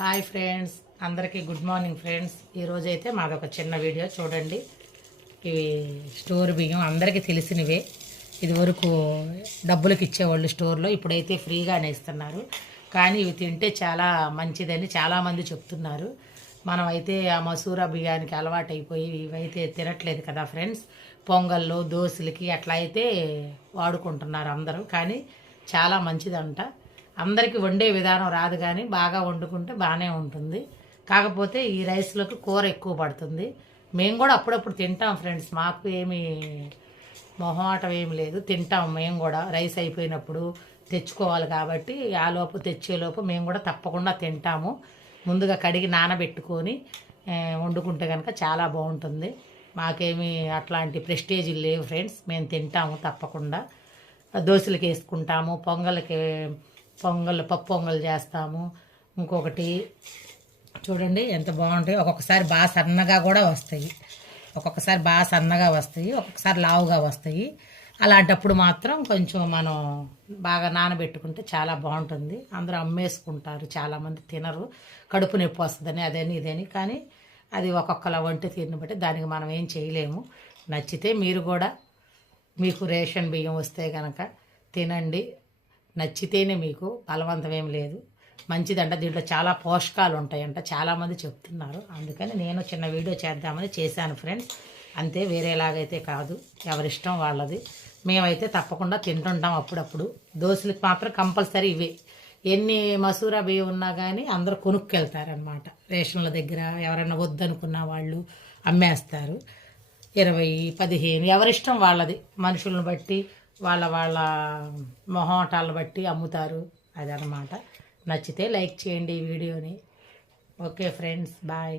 Hi friends, అందరికీ good morning friends. ఈరోజైతే మాదొక చిన్న వీడియో చూడండి. ఇవి స్టోర్ బియ్యం అందరికీ తెలిసినవే. ఇదివరకు డబ్బులకు ఇచ్చేవాళ్ళు స్టోర్లో, ఇప్పుడైతే ఫ్రీగానే ఇస్తున్నారు. కానీ ఇవి తింటే చాలా మంచిదని చాలామంది చెప్తున్నారు. మనం అయితే ఆ మసూరా బియ్యానికి అలవాటు అయిపోయి ఇవైతే తినట్లేదు కదా ఫ్రెండ్స్. పొంగల్లో దోశలకి అట్లా అయితే వాడుకుంటున్నారు అందరూ. కానీ చాలా మంచిదంట. అందరికీ వండే విధానం రాదు, కానీ బాగా వండుకుంటే బాగానే ఉంటుంది. కాకపోతే ఈ రైస్లోకి కూర ఎక్కువ పడుతుంది. మేము కూడా అప్పుడప్పుడు తింటాం ఫ్రెండ్స్. మాకు ఏమి మొహమాటం ఏమి లేదు, తింటాం మేము కూడా. రైస్ అయిపోయినప్పుడు తెచ్చుకోవాలి కాబట్టి ఆలోపు తెచ్చేలోపు మేము కూడా తప్పకుండా తింటాము. ముందుగా కడిగి నానబెట్టుకొని వండుకుంటే కనుక చాలా బాగుంటుంది. మాకేమి అట్లాంటి ప్రెస్టేజీలు లేవు ఫ్రెండ్స్. మేము తింటాము తప్పకుండా. దోశలకి వేసుకుంటాము, పొంగల్ పప్పు పొంగల్ చేస్తాము. ఇంకొకటి చూడండి ఎంత బాగుంటాయి. ఒక్కొక్కసారి బాగా సన్నగా కూడా వస్తాయి, ఒక్కొక్కసారి బాగా సన్నగా వస్తాయి, ఒక్కొక్కసారి లావుగా వస్తాయి. అలాంటప్పుడు మాత్రం కొంచెం మనం బాగా నానబెట్టుకుంటే చాలా బాగుంటుంది. అందరూ అమ్మేసుకుంటారు, చాలామంది తినరు, కడుపు నొప్పి వస్తుందని అదని ఇదని. కానీ అది ఒక్కొక్కల వంటి తీరుని బట్టి దానికి మనం ఏం చేయలేము. నచ్చితే మీరు కూడా, మీకు రేషన్ బియ్యం వస్తే కనుక తినండి. నచ్చితేనే, మీకు బలవంతం ఏం లేదు. మంచిదంట, దీంట్లో చాలా పోషకాలు ఉంటాయంట చాలామంది చెప్తున్నారు. అందుకని నేను చిన్న వీడియో చేద్దామని చేశాను ఫ్రెండ్స్. అంతే, వేరేలాగైతే కాదు. ఎవరిష్టం వాళ్ళది. మేమైతే తప్పకుండా తింటుంటాం అప్పుడప్పుడు. దోశలకు మాత్రం కంపల్సరీ ఇవే. ఎన్ని మసూరా బియ్యం ఉన్నా కానీ అందరూ కొనుక్కెళ్తారనమాట. రేషన్ల దగ్గర ఎవరైనా వద్దనుకున్న వాళ్ళు అమ్మేస్తారు. 20, 15 ఎవరిష్టం వాళ్ళది. మనుషులను బట్టి వాళ్ళ మొహమాటాలను బట్టి అమ్ముతారు. అదనమాట. నచ్చితే లైక్ చేయండి ఈ వీడియోని. Okay friends, bye.